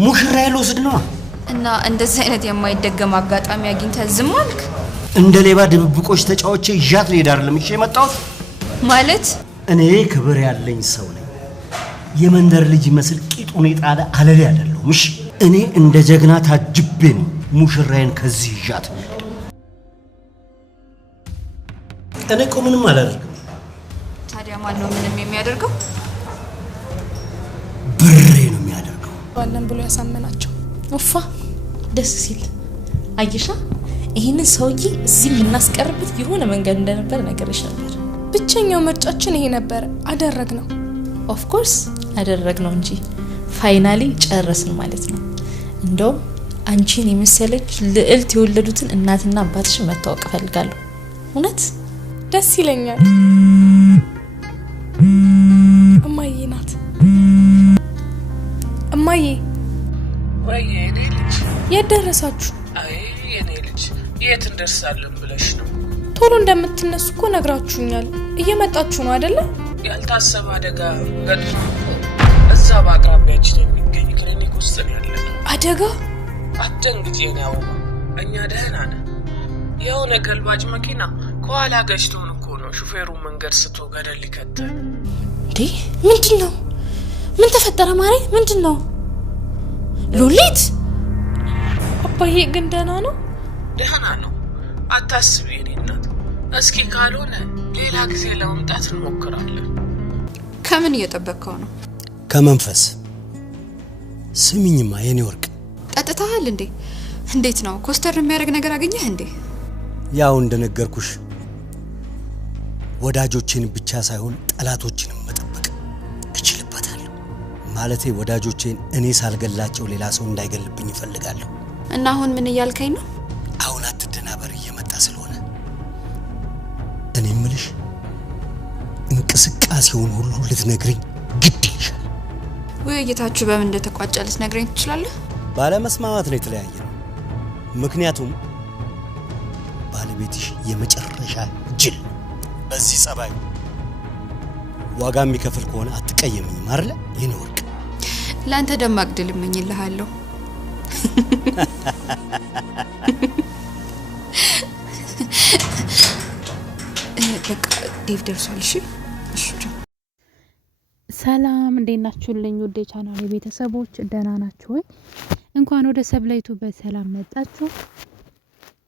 ሙሽራዬ ልወስድ ነው እና እንደዚህ አይነት የማይደገም አጋጣሚ አግኝተህ ዝም አልክ? እንደ ሌባ ድብብቆች ተጫውቼ ይዣት ልሄድ አይደለም እሺ የመጣሁት ማለት እኔ ክብር ያለኝ ሰው ነኝ። የመንደር ልጅ መስል ቂጡን የጣለ አለሌ አይደለሁም። እሺ እኔ እንደ ጀግና ታጅቤ ነው ሙሽራዬን ከዚህ ይዣት። እኔ እኮ ምንም አላደርግም። ታዲያ ማን ነው ምንም የሚያደርገው? ብሬ ነው የሚያደርገው። ባለን ብሎ ያሳመናቸው ወፋ ደስ ሲል አይሻ ይሄንን ሰውዬ እዚህ የምናስቀርበት የሆነ መንገድ እንደነበር ነገርሽ ነበር። ብቸኛው ምርጫችን ይሄ ነበር። አደረግነው። ኦፍ ኮርስ አደረግነው እንጂ ፋይናሊ ጨረስን ማለት ነው። እንደው አንቺን የመሰለች ልዕልት የወለዱትን እናትና አባትሽን መታወቅ ፈልጋለሁ። እውነት ደስ ይለኛል። እማዬ ናት። እማዬ ወይ የኔ ልጅ የት ደረሳችሁ? አይ የኔ ልጅ የት እንደርሳለን ብለሽ ነው? ቶሎ እንደምትነሱ እኮ ነግራችሁኛል። እየመጣችሁ ነው አይደለ? ያልታሰበ አደጋ ገጥሞ እዛ በአቅራቢያችን የሚገኝ ክሊኒክ ውስጥ ነው ያለነው። አደጋ? አትደንግጪ የኔ አበባ፣ እኛ ደህና ነን። የሆነ ገልባጭ መኪና ከኋላ ገጭቶን እኮ ነው ሹፌሩ መንገድ ስቶ ገደል ሊከተል። እንዴ ምንድነው? ምን ተፈጠረ ማሬ? ምንድነው? ሉሊት አባዬ ግን ደህና ነው? ደህና ነው፣ አታስቢ የኔ እናት። እስኪ ካልሆነ ሌላ ጊዜ ለመምጣት እንሞክራለን። ከምን እየጠበቅከው ነው? ከመንፈስ ስሚኝማ የኔ ወርቅ፣ ጠጥተሃል እንዴ? እንዴት ነው? ኮስተር የሚያደርግ ነገር አገኘህ እንዴ? ያው እንደነገርኩሽ ወዳጆቼን ብቻ ሳይሆን ጠላቶችንም መጠበቅ እችልበታለሁ። ማለቴ ወዳጆቼን እኔ ሳልገላቸው ሌላ ሰው እንዳይገልብኝ እፈልጋለሁ። እና አሁን ምን እያልከኝ ነው? አሁን አትደናበር እየመጣ ስለሆነ እኔ ምልሽ እንቅስቃሴውን ሁሉ ልትነግሪኝ ግድ ይልሻል። ውይይታችሁ በምን እንደተቋጨ ልትነግረኝ ትችላለህ? ባለመስማማት ነው የተለያየነው። ምክንያቱም ባለቤትሽ የመጨረሻ ጅል በዚህ ጸባዩ ዋጋ የሚከፍል ከሆነ አትቀየምኝም አይደል የኔ ወርቅ? ላንተ ደማቅ ድል እመኝልሃለሁ። በቃ ዴቭ ደርሷል። እሺ ሰላም እንዴት ናችሁልኝ? ውዴ ቻናሌ ቤተሰቦች ደህና ናችሁ ወይ? እንኳን ወደ ሰብለይቱ በሰላም መጣችሁ።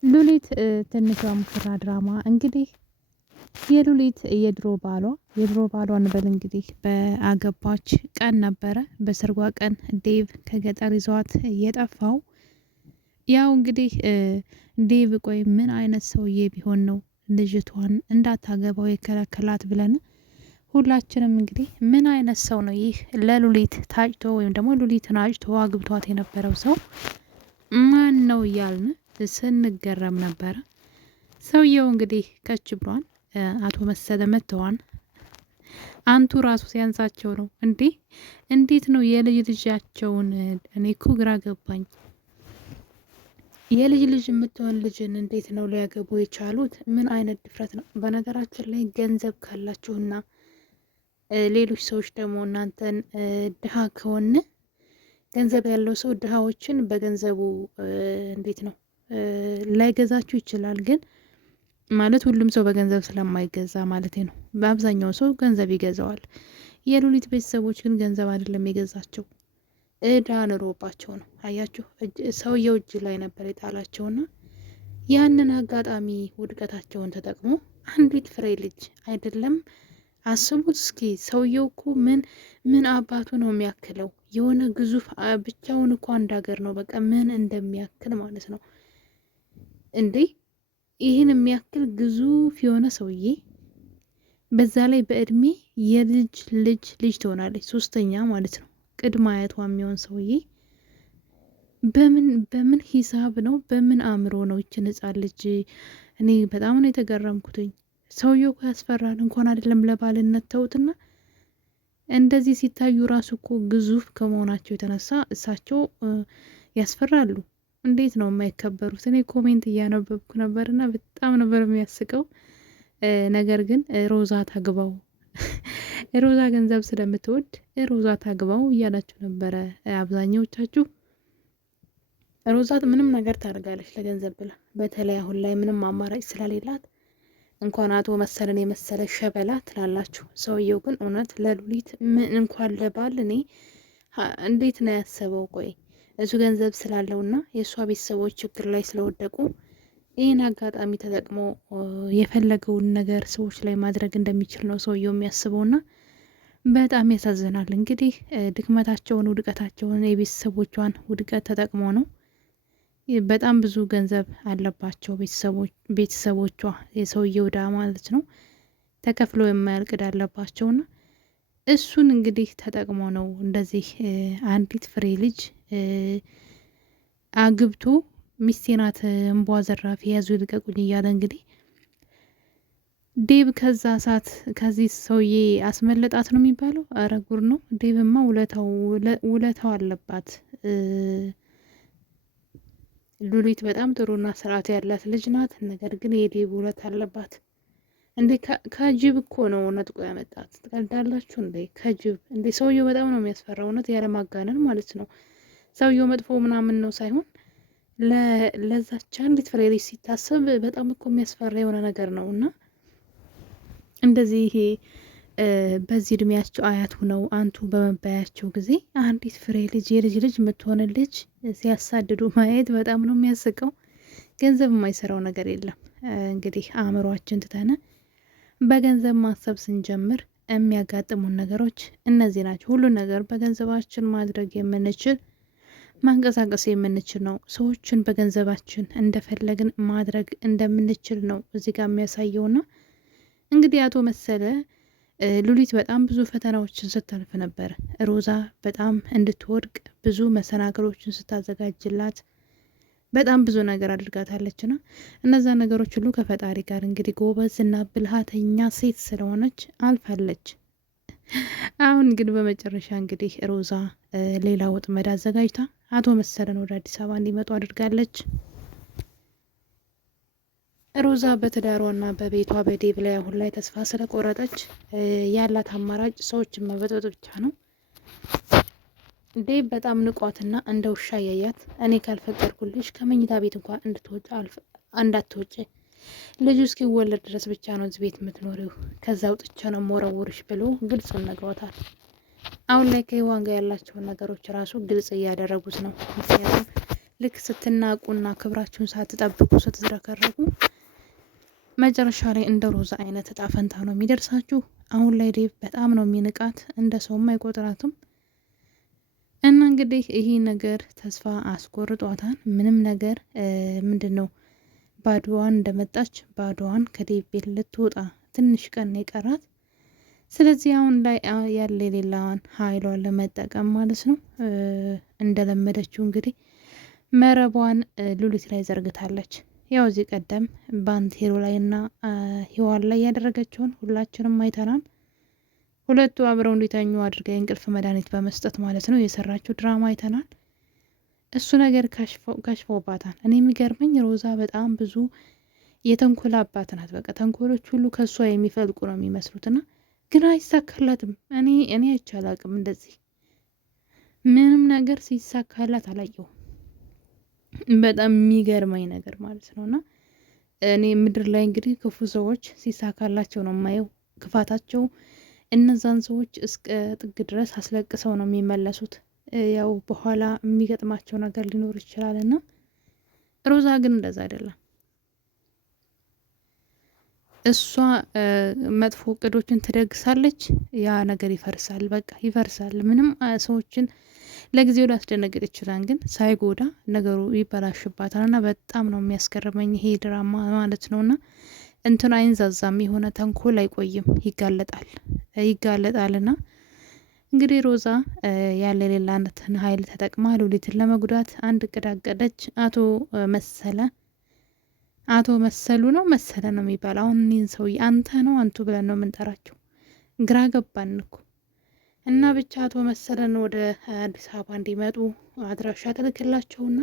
ሉሊት ትንሿ ሙሽራ ድራማ እንግዲህ የሉሊት የድሮ ባሏን በል እንግዲህ በአገባች ቀን ነበረ፣ በሰርጓ ቀን ዴቭ ከገጠር ይዟት የጠፋው። ያው እንግዲህ ዴቭ ቆይ ምን አይነት ሰውዬ ቢሆን ነው ልጅቷን እንዳታገባው የከለከላት ብለን ሁላችንም እንግዲህ ምን አይነት ሰው ነው ይህ ለሉሊት ታጭቶ ወይም ደግሞ ሉሊትን አጭቶ አግብቷት የነበረው ሰው ማን ነው እያልን ስንገረም ነበረ። ሰውየው እንግዲህ ከች ብሏን አቶ መሰለ መተዋን አንቱ ራሱ ሲያንሳቸው ነው እንዴ! እንዴት ነው የልጅ ልጃቸውን? እኔ እኮ ግራ ገባኝ። የልጅ ልጅ የምትሆን ልጅን እንዴት ነው ሊያገቡ የቻሉት? ምን አይነት ድፍረት ነው? በነገራችን ላይ ገንዘብ ካላችሁና ሌሎች ሰዎች ደግሞ እናንተን ድሃ ከሆነ ገንዘብ ያለው ሰው ድሃዎችን በገንዘቡ እንዴት ነው ላይገዛችሁ ይችላል። ግን ማለት ሁሉም ሰው በገንዘብ ስለማይገዛ ማለት ነው። በአብዛኛው ሰው ገንዘብ ይገዛዋል። የሉሊት ቤተሰቦች ግን ገንዘብ አይደለም የገዛቸው፣ እዳ ኑሮባቸው ነው። አያችሁ፣ ሰውየው እጅ ላይ ነበር የጣላቸውና ያንን አጋጣሚ ውድቀታቸውን ተጠቅሞ አንዲት ፍሬ ልጅ አይደለም አስቡት እስኪ። ሰውየው እኮ ምን አባቱ ነው የሚያክለው? የሆነ ግዙፍ ብቻውን እኮ አንድ ሀገር ነው በቃ ምን እንደሚያክል ማለት ነው እንዴ! ይህን የሚያክል ግዙፍ የሆነ ሰውዬ በዛ ላይ በእድሜ የልጅ ልጅ ትሆናለች፣ ሶስተኛ ማለት ነው ቅድመ አያቷ የሚሆን ሰውዬ በምን ሂሳብ ነው በምን አእምሮ ነው ይችን ህጻን ልጅ? እኔ በጣም ነው የተገረምኩትኝ። ሰውየው ያስፈራል። እንኳን አይደለም ለባልነት ተውትና እንደዚህ ሲታዩ ራሱ እኮ ግዙፍ ከመሆናቸው የተነሳ እሳቸው ያስፈራሉ። እንዴት ነው የማይከበሩት? እኔ ኮሜንት እያነበብኩ ነበርና በጣም ነበር የሚያስቀው። ነገር ግን ሮዛ ታግባው ሮዛ ገንዘብ ስለምትወድ ሮዛ ታግባው እያላችሁ ነበረ አብዛኛዎቻችሁ። ሮዛት ምንም ነገር ታደርጋለች ለገንዘብ ብላ። በተለይ አሁን ላይ ምንም አማራጭ ስለሌላት እንኳን አቶ መሰለን የመሰለ ሸበላ ትላላችሁ። ሰውየው ግን እውነት ለሉሊት ምን እንኳን ለባል እኔ እንዴት ነው ያሰበው? ቆይ እሱ ገንዘብ ስላለውና የእሷ ቤተሰቦች ችግር ላይ ስለወደቁ ይህን አጋጣሚ ተጠቅሞ የፈለገውን ነገር ሰዎች ላይ ማድረግ እንደሚችል ነው ሰውየው የሚያስበውና በጣም ያሳዝናል። እንግዲህ ድክመታቸውን፣ ውድቀታቸውን፣ የቤተሰቦቿን ውድቀት ተጠቅሞ ነው። በጣም ብዙ ገንዘብ አለባቸው ቤተሰቦቿ፣ የሰውየው ዕዳ ማለት ነው። ተከፍሎ የማያልቅ ዕዳ አለባቸውና እሱን እንግዲህ ተጠቅሞ ነው እንደዚህ አንዲት ፍሬ ልጅ አግብቶ ሚስቴ ናት እምቧ ዘራፊ ያዙ ይልቀቁኝ እያለ እንግዲህ ዴብ ከዛ ሰዓት ከዚህ ሰውዬ አስመለጣት ነው የሚባለው። አረ ጉር ነው። ዴብማ ውለታው አለባት። ሉሊት በጣም ጥሩና ስርዓት ያላት ልጅ ናት። ነገር ግን የዴብ ውለት አለባት። እንዴ ከጅብ እኮ ነው ነጥቆ ያመጣት። ትቀልዳላችሁ እንዴ? ከጅብ እንዴ! ሰውየው በጣም ነው የሚያስፈራ። እውነት ያለማጋነን ማለት ነው። ሰውየው መጥፎ ምናምን ነው ሳይሆን ለዛቻ እንዴት ፍሬ ልጅ ሲታሰብ በጣም እኮ የሚያስፈራ የሆነ ነገር ነው። እና እንደዚህ ይሄ በዚህ እድሜያቸው አያት ሁነው አንቱ በመባያቸው ጊዜ አንዲት ፍሬ ልጅ የልጅ ልጅ የምትሆን ልጅ ሲያሳድዱ ማየት በጣም ነው የሚያስቀው። ገንዘብ የማይሰራው ነገር የለም። እንግዲህ አእምሯችን ትተነ በገንዘብ ማሰብ ስንጀምር የሚያጋጥሙን ነገሮች እነዚህ ናቸው። ሁሉ ነገር በገንዘባችን ማድረግ የምንችል ማንቀሳቀስ የምንችል ነው። ሰዎችን በገንዘባችን እንደፈለግን ማድረግ እንደምንችል ነው እዚህ ጋር የሚያሳየውና እንግዲህ አቶ መሰለ ሉሊት በጣም ብዙ ፈተናዎችን ስታልፍ ነበር። ሮዛ በጣም እንድትወድቅ ብዙ መሰናክሎችን ስታዘጋጅላት በጣም ብዙ ነገር አድርጋታለችና እነዛ ነገሮች ሁሉ ከፈጣሪ ጋር እንግዲህ ጎበዝና ብልሃተኛ ሴት ስለሆነች አልፋለች። አሁን ግን በመጨረሻ እንግዲህ ሮዛ ሌላ ወጥመድ አዘጋጅታ አቶ መሰለን ወደ አዲስ አበባ እንዲመጡ አድርጋለች። ሮዛ በትዳሯና በቤቷ በዴብ ላይ አሁን ላይ ተስፋ ስለቆረጠች ያላት አማራጭ ሰዎችን መበጠጥ ብቻ ነው። ዴብ በጣም ንቋትና እንደ ውሻ ያያት፣ እኔ ካልፈቀድኩልሽ ከመኝታ ቤት እንኳን እንዳትወጪ ልጁ እስኪወለድ ድረስ ብቻ ነው እዚህ ቤት የምትኖሪው፣ ከዛ ውጥቻ ነው መወረውርሽ ብሎ ግልጹን ነግሯታል። አሁን ላይ ከህዋን ጋር ያላቸውን ነገሮች ራሱ ግልጽ እያደረጉት ነው። ምክንያቱም ልክ ስትናቁና ክብራችሁን ሳትጠብቁ ስትዝረከረቁ መጨረሻ ላይ እንደ ሮዛ አይነት እጣ ፈንታ ነው የሚደርሳችሁ። አሁን ላይ ዴቭ በጣም ነው የሚንቃት፣ እንደ ሰውም አይቆጥራትም። እና እንግዲህ ይህ ነገር ተስፋ አስቆርጧታል። ምንም ነገር ምንድን ነው ባዶዋን እንደመጣች ባዶዋን ከዴቭ ቤት ልትወጣ ትንሽ ቀን የቀራት። ስለዚህ አሁን ላይ ያለ የሌላዋን ኃይሏን ለመጠቀም ማለት ነው እንደለመደችው እንግዲህ መረቧን ሉሊት ላይ ዘርግታለች። ያው እዚህ ቀደም ባንቴሮ ላይ እና ህዋን ላይ ያደረገችውን ሁላችንም አይተናል። ሁለቱ አብረው እንዲተኙ አድርጋ የእንቅልፍ መድኃኒት በመስጠት ማለት ነው የሰራችው ድራማ አይተናል። እሱ ነገር ከሽፎባታል። እኔ የሚገርመኝ ሮዛ በጣም ብዙ የተንኮል አባት ናት። በቃ ተንኮሎች ሁሉ ከእሷ የሚፈልቁ ነው የሚመስሉትና ግን አይሳካላትም። እኔ አይቻላቅም እንደዚህ ምንም ነገር ሲሳካላት አላየው። በጣም የሚገርመኝ ነገር ማለት ነውና እኔ ምድር ላይ እንግዲህ ክፉ ሰዎች ሲሳካላቸው ነው የማየው። ክፋታቸው እነዛን ሰዎች እስከ ጥግ ድረስ አስለቅሰው ነው የሚመለሱት። ያው በኋላ የሚገጥማቸው ነገር ሊኖር ይችላልና ሮዛ ግን እንደዛ አይደለም። እሷ መጥፎ እቅዶችን ትደግሳለች፣ ያ ነገር ይፈርሳል። በቃ ይፈርሳል። ምንም ሰዎችን ለጊዜው ሊያስደነግጥ ይችላል፣ ግን ሳይጎዳ ነገሩ ይበላሽባታል። እና በጣም ነው የሚያስገርመኝ ይሄ ድራማ ማለት ነውና እንትን አይንዛዛም፣ የሆነ ተንኮል አይቆይም፣ ይጋለጣልና እንግዲህ ሮዛ ያለ ሌላነትን ኃይል ተጠቅማ ሉሊትን ለመጉዳት አንድ እቅድ አቀደች። አቶ መሰሉ ነው መሰለ ነው የሚባለው። አሁን እኔን ሰውዬ አንተ ነው አንቱ ብለን ነው የምንጠራቸው፣ ግራ ገባን እኮ። እና ብቻ አቶ መሰለን ወደ አዲስ አበባ እንዲመጡ አድራሻ ትልክላቸውና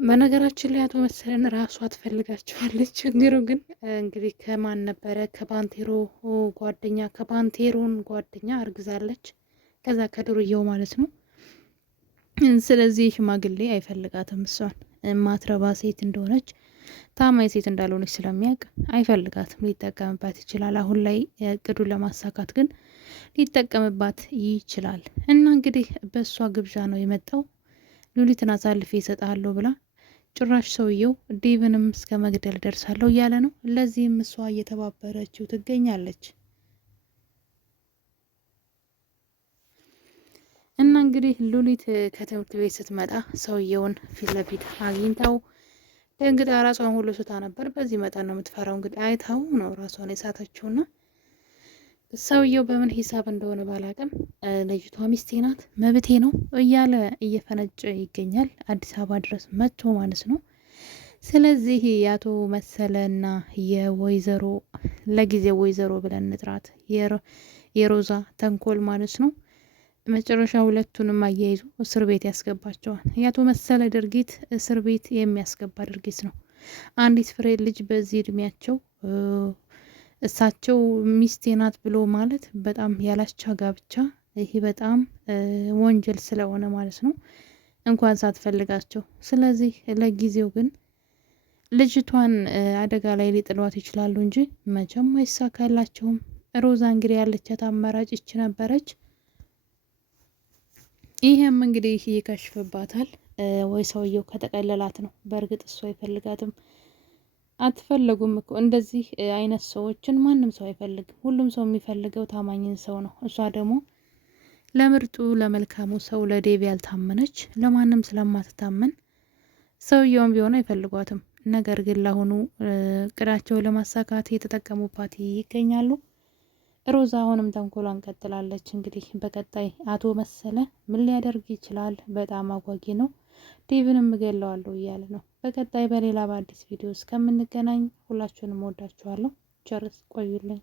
በነገራችን ላይ አቶ መሰለን ራሷ ትፈልጋቸዋለች። ችግሩ ግን እንግዲህ ከማን ነበረ ከባንቴሮን ጓደኛ አርግዛለች። ከዛ ከዱርየው ማለት ነው። ስለዚህ ሽማግሌ አይፈልጋትም። እሷን ማትረባ ሴት እንደሆነች ታማኝ ሴት እንዳልሆነች ስለሚያውቅ አይፈልጋትም። ሊጠቀምባት ይችላል። አሁን ላይ እቅዱን ለማሳካት ግን ሊጠቀምባት ይችላል። እና እንግዲህ በእሷ ግብዣ ነው የመጣው። ሉሊትን አሳልፌ እሰጥሃለሁ ብላ ጭራሽ ሰውየው ዴቭንም እስከ መግደል ደርሳለሁ እያለ ነው። ለዚህም እሷ እየተባበረችው ትገኛለች። እና እንግዲህ ሉሊት ከትምህርት ቤት ስትመጣ ሰውየውን ፊት ለፊት አግኝታው ደንግጣ ራሷን ሁሉ ስታ ነበር። በዚህ መጠን ነው የምትፈራው። እንግዲህ አይታው ነው ራሷን የሳተችውና ሰውየው በምን ሂሳብ እንደሆነ ባላቅም ልጅቷ ሚስቴ ናት መብቴ ነው እያለ እየፈነጨ ይገኛል። አዲስ አበባ ድረስ መጥቶ ማለት ነው። ስለዚህ የአቶ መሰለና የወይዘሮ ለጊዜው ወይዘሮ ብለን ንጥራት የሮዛ ተንኮል ማለት ነው መጨረሻ ሁለቱንም አያይዞ እስር ቤት ያስገባቸዋል። የአቶ መሰለ ድርጊት እስር ቤት የሚያስገባ ድርጊት ነው። አንዲት ፍሬ ልጅ በዚህ እድሜያቸው እሳቸው ሚስቴ ናት ብሎ ማለት በጣም ያላቻ ጋብቻ፣ ይሄ በጣም ወንጀል ስለሆነ ማለት ነው እንኳን ሳትፈልጋቸው። ስለዚህ ለጊዜው ግን ልጅቷን አደጋ ላይ ሊጥሏት ይችላሉ እንጂ መቼም አይሳካላቸውም። ሮዛ እንግዲህ ያለቻት አማራጭ ይች ነበረች። ይሄም እንግዲህ ይከሽፍባታል። ወይ ሰውየው ከተቀለላት ነው። በእርግጥ እሱ አይፈልጋትም። አትፈለጉም እኮ እንደዚህ አይነት ሰዎችን ማንም ሰው አይፈልግም። ሁሉም ሰው የሚፈልገው ታማኝን ሰው ነው። እሷ ደግሞ ለምርጡ ለመልካሙ ሰው ለዴቭ ያልታመነች፣ ለማንም ስለማትታመን ሰውየውም ቢሆን አይፈልጓትም። ነገር ግን ለአሁኑ እቅዳቸው ለማሳካት የተጠቀሙባት ይገኛሉ። ሮዛ አሁንም ተንኮሏን ቀጥላለች። እንግዲህ በቀጣይ አቶ መሰለ ምን ሊያደርግ ይችላል? በጣም አጓጊ ነው። ዴቭንም እገለዋለሁ እያለ ነው። በቀጣይ በሌላ በአዲስ ቪዲዮ እስከምንገናኝ ሁላችሁንም ወዳችኋለሁ። ቸርስ ቆዩልኝ።